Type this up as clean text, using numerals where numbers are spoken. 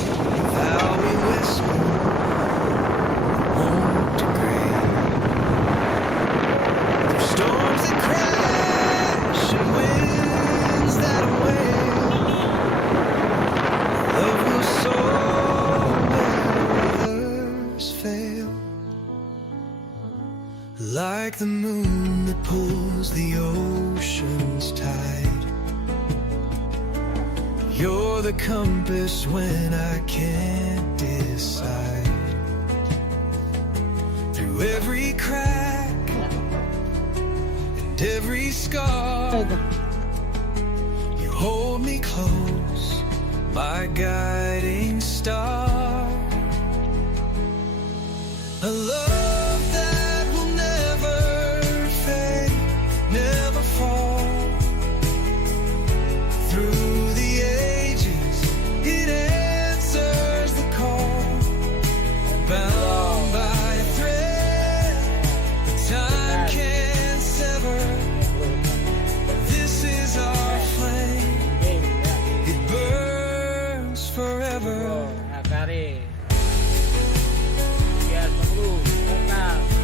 How we whisper won't degrade. Through storms that crash and winds that wail, love will soar where others fail. Like the moon that pulls the ocean's tide, you're the compass when I can't decide. Through every crack and every scar, you hold me close, my guiding star. A love that will never fade, never fall. Through the ages, it answers the call. Bound by a thread time can't sever. This is our flame, it burns forever. Akari. Ya, tunggu.